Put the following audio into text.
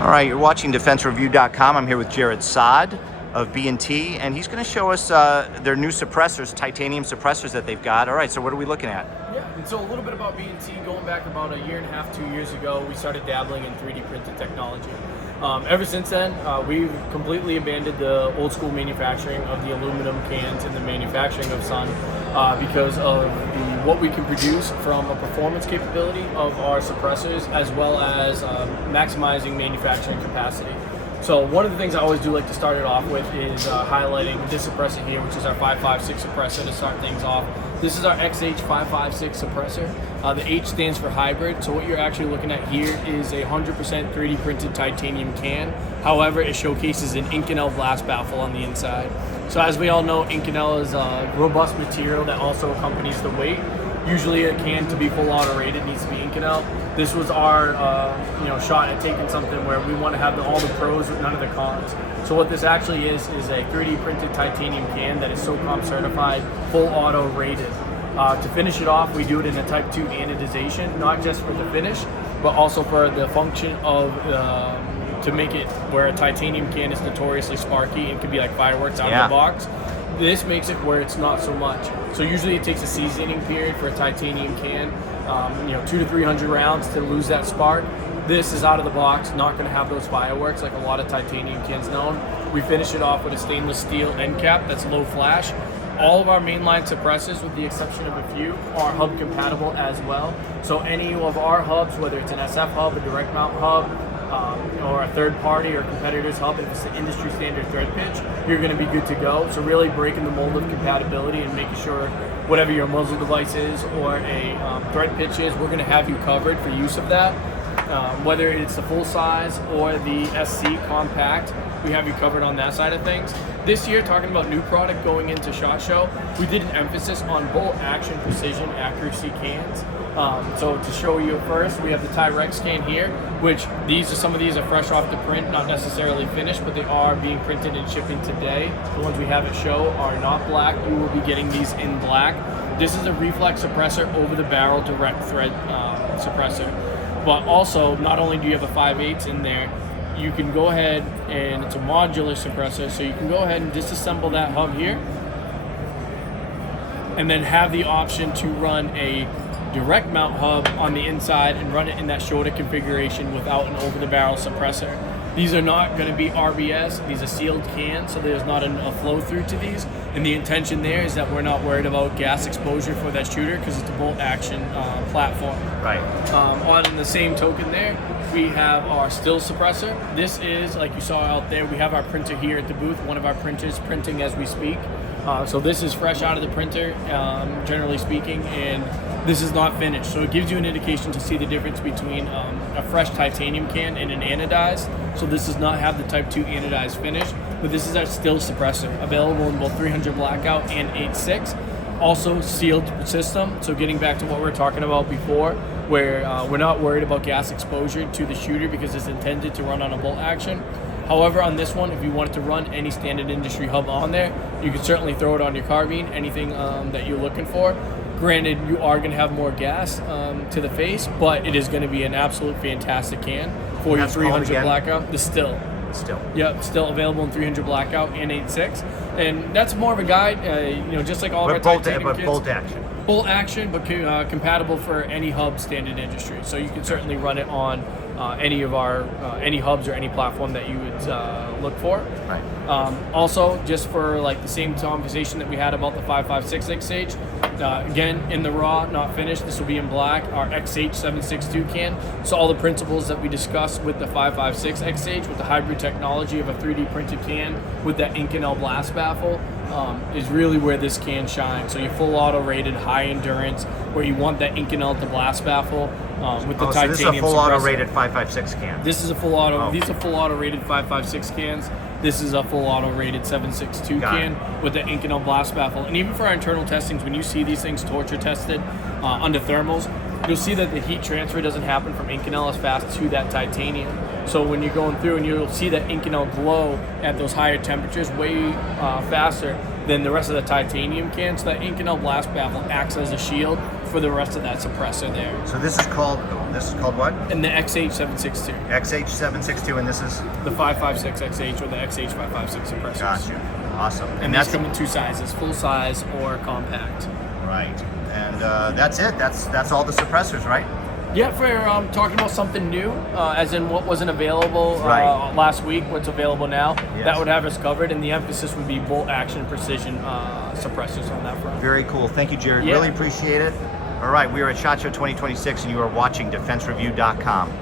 All right, you're watching DefenseReview.com. I'm here with Jared Saad of B&T, and he's going to show us their new suppressors, titanium suppressors that they've got. All right, so what are we looking at? Yeah, and so a little bit about B&T. Going back about a year and a half, 2 years ago, we started dabbling in 3D printed technology. Ever since then, we've completely abandoned the old school manufacturing of the aluminum cans and the manufacturing of sun because of what we can produce from a performance capability of our suppressors, as well as maximizing manufacturing capacity. So one of the things I always do like to start it off with is highlighting this suppressor here, which is our 556 suppressor to start things off. This is our XH556 suppressor. The H stands for hybrid, so what you're actually looking at here is a 100% 3D printed titanium can. However, it showcases an Inconel blast baffle on the inside. So as we all know, Inconel is a robust material that also accompanies the weight. Usually a can to be full auto rated needs to be Inconel. This was our shot at taking something where we want to have all the pros with none of the cons. So what this actually is a 3D printed titanium can that is SOCOM certified, full auto rated. To finish it off, we do it in a type 2 anodization, not just for the finish, but also for the function of to make it where a titanium can is notoriously sparky and can be like fireworks out of the box. This makes it where it's not so much. So usually it takes a seasoning period for a titanium can, 200 to 300 rounds to lose that spark. This is out of the box, not going to have those fireworks like a lot of titanium cans known. We finish it off with a stainless steel end cap that's low flash. All of our mainline suppressors, with the exception of a few, are hub compatible as well. So any of our hubs, whether it's an SF hub, a direct mount hub, or a third party or competitor's hub, if it's the industry standard thread pitch, you're going to be good to go. So really breaking the mold of compatibility and making sure whatever your muzzle device is or a thread pitch is, we're going to have you covered for use of that. Whether it's the full size or the SC compact, we have you covered on that side of things. This year, talking about new product going into SHOT Show, we did an emphasis on bolt action, precision, accuracy cans. So to show you first, we have the Tyrex can here, which some of these are fresh off the print, not necessarily finished, but they are being printed and shipping today. The ones we have at show are not black. You will be getting these in black. This is a reflex suppressor over the barrel direct thread suppressor. But also, not only do you have a 5/8 in there, you can go ahead and it's a modular suppressor, so you can go ahead and disassemble that hub here and then have the option to run a direct mount hub on the inside and run it in that shorter configuration without an over the barrel suppressor. These are not going to be RBS, these are sealed cans, so there's not a flow through to these. And the intention there is that we're not worried about gas exposure for that shooter because it's a bolt action platform. Right. On the same token there, we have our still suppressor. This is, like you saw out there, we have our printer here at the booth, one of our printers printing as we speak. So this is fresh out of the printer, generally speaking, and this is not finished. So it gives you an indication to see the difference between a fresh titanium can and an anodized. So this does not have the type 2 anodized finish, but this is our still suppressor, available in both 300 blackout and 8.6. Also sealed system, so getting back to what we were talking about before, where we're not worried about gas exposure to the shooter because it's intended to run on a bolt action. However, on this one, if you wanted to run any standard industry hub on there, you could certainly throw it on your carbine, anything that you're looking for. Granted, you are going to have more gas to the face, but it is going to be an absolute fantastic can for your 300 blackout. The still. Yep, still available in 300 blackout and 8.6. And that's more of a guide, just like all of our titanium kits. Bolt action. Bolt action, but compatible for any hub standard industry. So you can certainly run it on any of our any hubs or any platform that you would look for. Right. Also, just for like the same conversation that we had about the 556 XH, again in the raw, not finished. This will be in black. Our XH 762 can. So all the principles that we discussed with the 556 XH, with the hybrid technology of a 3D printed can with that Inconel blast baffle, is really where this can shines. So your full auto rated, high endurance, where you want that Inconel to blast baffle with the titanium. So this is a full auto rated 556 can. This is a full auto. These are full auto rated 556 cans. This is a full auto rated 762 can with the Inconel blast baffle. And even for our internal testings, when you see these things torture tested under thermals, you'll see that the heat transfer doesn't happen from Inconel as fast to that titanium. So when you're going through, and you'll see that Inconel glow at those higher temperatures way faster than the rest of the titanium can. So that Inconel blast baffle acts as a shield for the rest of that suppressor there. So this is called what? And the XH762. XH762, and this is? The 556XH or the XH556 suppressors. Gotcha. Awesome. And these come in two sizes, full size or compact. Right. And that's it. That's all the suppressors, right? Yeah, for talking about something new, as in what wasn't available last week, what's available now, Yes. that would have us covered, and the emphasis would be bolt action precision suppressors on that front. Very cool. Thank you, Jared. Yeah. Really appreciate it. All right, we are at SHOT Show 2026, and you are watching DefenseReview.com.